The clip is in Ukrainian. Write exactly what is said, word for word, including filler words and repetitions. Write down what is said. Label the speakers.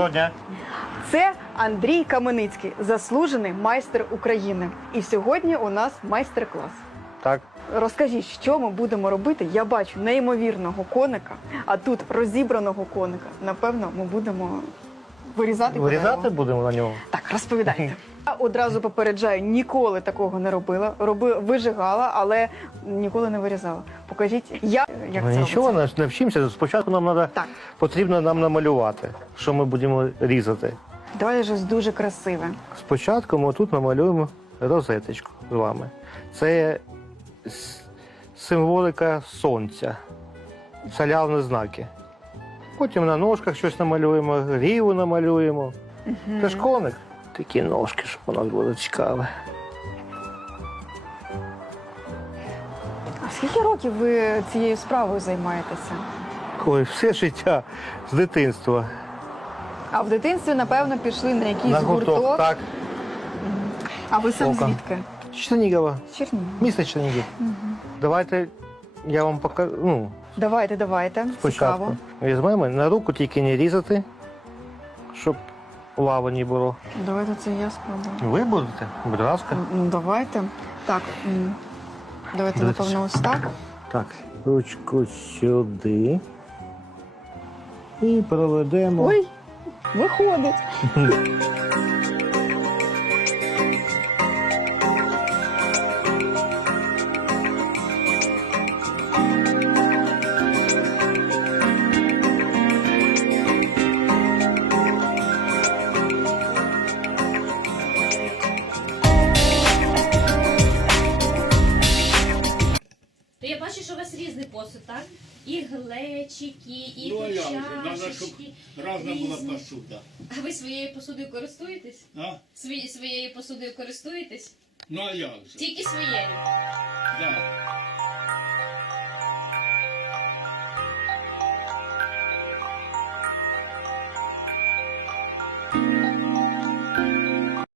Speaker 1: Доброго дня.
Speaker 2: Це Андрій Каменицький, заслужений майстер України. І сьогодні у нас майстер-клас.
Speaker 1: Так.
Speaker 2: Розкажіть, що ми будемо робити? Я бачу неймовірного коника, а тут розібраного коника. Напевно, ми будемо вирізати.
Speaker 1: Вирізати
Speaker 2: дерево.
Speaker 1: будемо на нього?
Speaker 2: Так, розповідайте. Я одразу попереджаю, ніколи такого не робила. Роби, вижигала, але ніколи не вирізала. Покажіть, я, як
Speaker 1: Ну,
Speaker 2: це
Speaker 1: нічого,
Speaker 2: робиться.
Speaker 1: не навчимося. Спочатку нам треба,
Speaker 2: Так.
Speaker 1: потрібно нам намалювати, що ми будемо різати.
Speaker 2: Давайте щось дуже красиве.
Speaker 1: Спочатку ми тут намалюємо розеточку з вами. Це с- символика сонця, солярні знаки. Потім на ножках щось намалюємо, гріву намалюємо.
Speaker 2: Угу.
Speaker 1: Це ж коник. Такі ножки, щоб у нас було цікаве.
Speaker 2: А скільки років ви цією справою займаєтеся?
Speaker 1: Ой, все життя з дитинства.
Speaker 2: А в дитинстві, напевно, пішли на якийсь
Speaker 1: На
Speaker 2: гурток.
Speaker 1: гурток, так.
Speaker 2: А ви сам
Speaker 1: Ока.
Speaker 2: звідки?
Speaker 1: Чернігова.
Speaker 2: З Чернігова.
Speaker 1: Місто Чернігів.
Speaker 2: Угу.
Speaker 1: Давайте я вам покажу. Ну,
Speaker 2: Давайте, давайте.
Speaker 1: спочатку.
Speaker 2: Цікаво.
Speaker 1: Візьмемо, на руку тільки не різати, щоб лави не було.
Speaker 2: Давайте це я спробую.
Speaker 1: Ви будете? Будь ласка.
Speaker 2: Ну, давайте. Так. м, Давайте,
Speaker 1: Дивіться.
Speaker 2: напевно, ось так.
Speaker 1: Так, ручку сюди. І проведемо.
Speaker 2: Ой, виходить.
Speaker 3: То я бачу, що у вас різний посуд, так? І глечики, і
Speaker 4: Ну, а як же, треба, щоб
Speaker 3: чашечки.
Speaker 4: разна була
Speaker 3: різні.
Speaker 4: посуда.
Speaker 3: А ви своєю посудою користуєтесь?
Speaker 4: А?
Speaker 3: Свої, своєю посудою користуєтесь?
Speaker 4: Ну а як же?
Speaker 3: Тільки своєю.
Speaker 4: Да.